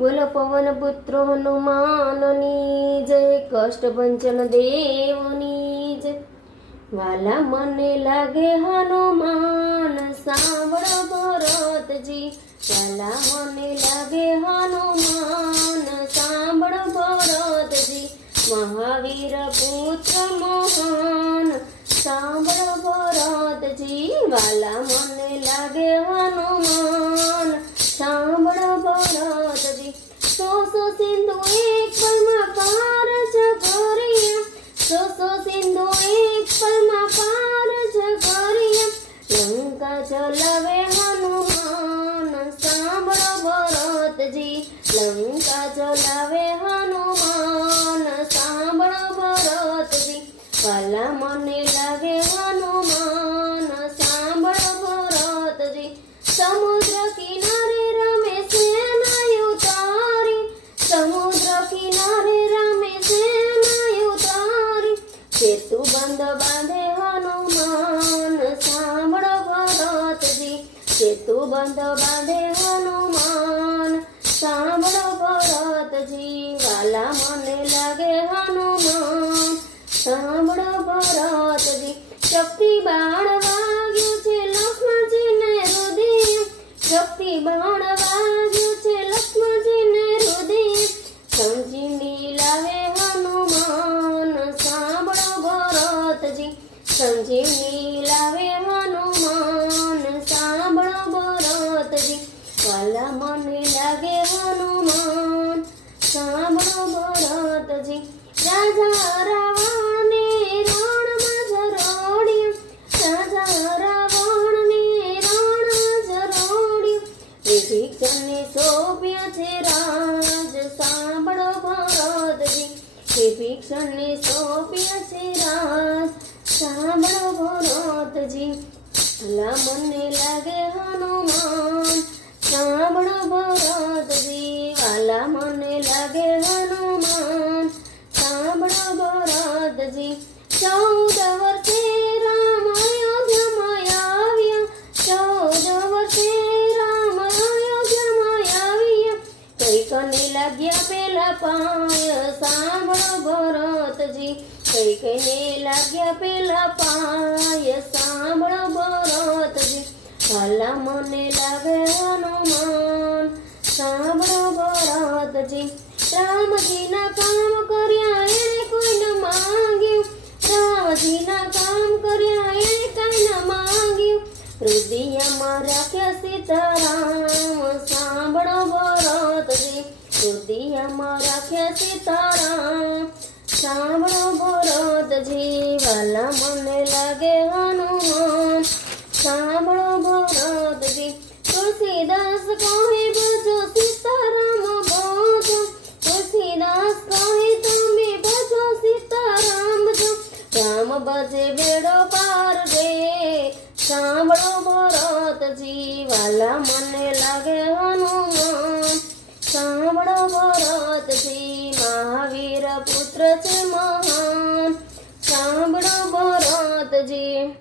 બોલો પવન પુત્ર હનુમાનની જય, કષ્ટભંજન દેવની જય। વાલા મને લાગે હનુમાન, સાંભળો ભરતજી। વાલા મને લાગે હનુમાન, સાંભળો ભરતજી। મહાવીર પુત્ર મહાન, સાંભળો ભરતજી। વાલા મને લાગે હનુમાન, સાંભળો ભરતજી। સો સિંધુ એક પળમાં પાર જ કર્યા, સો સિંધુ એક પળમાં પાર જ કર્યા। લંકા ચલાવે હનુમાન, સાંભળો ભરતજી। લંકા ચલાવે હનુમાન, સાંભળો ભરતજી। વાલા મને લાગે હનુમાન, સાંભળો ભરતજી। સમુદ્ર કિનારે રમે સેનાયું તારી, સમુદ્ર કિનારે રમે સેનાયું તારી। સેતુ બંધ બાંધે હનુમાન, સાંભળો ભરતજી। સેતુ બંધ બાંધે હનુમાન, સાંભળો ભરતજી। વાલા મને લાગે હનુમાન, સાંભળો ભરતજી। શક્તિ બાણ વાગ્યું છે લક્ષ્મણજીને હૃદય, શક્તિ બાણ વાગ્યું છે લક્ષ્મણજીને હૃદય। સંજીવની લાવે હનુમાન, સાંભળો ભરતજી। સંજીવની લાવે હનુમાન, સાંભળો ભરતજી। વાલા મને લાગે હનુમાન, સાંભળો ભરતજી। રાજા રાવણને રણમાં જરોડ્યો, રાજા રાવણને રણમાં જરોડ્યો। વિભીષણને સોંપ્યા છે રાજ, સાંભળો ભરતજી। વિભીષણને સોંપ્યા છે રાજ, સાંભળો ભરતજી। ભલા મને લાગે હનુમાન, સાંભળો ભરતજી। વાલા મને લાગે હનુમાન, સાંભળો ભરતજી। 14 વર્ષે રામ અયોધ્યામાં આવ્યા, 14 વર્ષે રામ અયોધ્યામાં આવ્યા। કઈક ને લાગ્યા પેલા પાય, સાંભળો ભરતજી। કઈક ને લાગ્યા પેલા પાય, સાંભળો ભરતજી। વાલા મને લાગે હનુમાન, સાંભળો ભરતજી। રામજીના કામ કર્યા એણે કોઈ ન માંગ્યું, રામજીના કામ કર્યા એણે કઈ ન માંગ્યું। હૃદયમાં રાખ્યા સીતારામ, સાંભળો ભરતજી। હૃદયમાં રાખ્યા સીતારામ, સાંભળો ભરતજી। વાલા મને લાગે હનુમાન, સાંભળો ભરતજી। તુલસીદાસ કહે ભજો સીતારામ ભજો, તુલસીદાસ કહે તમે ભજો સીતારામ ભજો। રામ ભજે બેડો પાર રે, સાંભળો ભરતજી। વાલા મને લાગે હનુમાન, સાંભળો ભરતજી। મહાવીર પુત્ર છે મહાન, સાંભળો ભરતજી।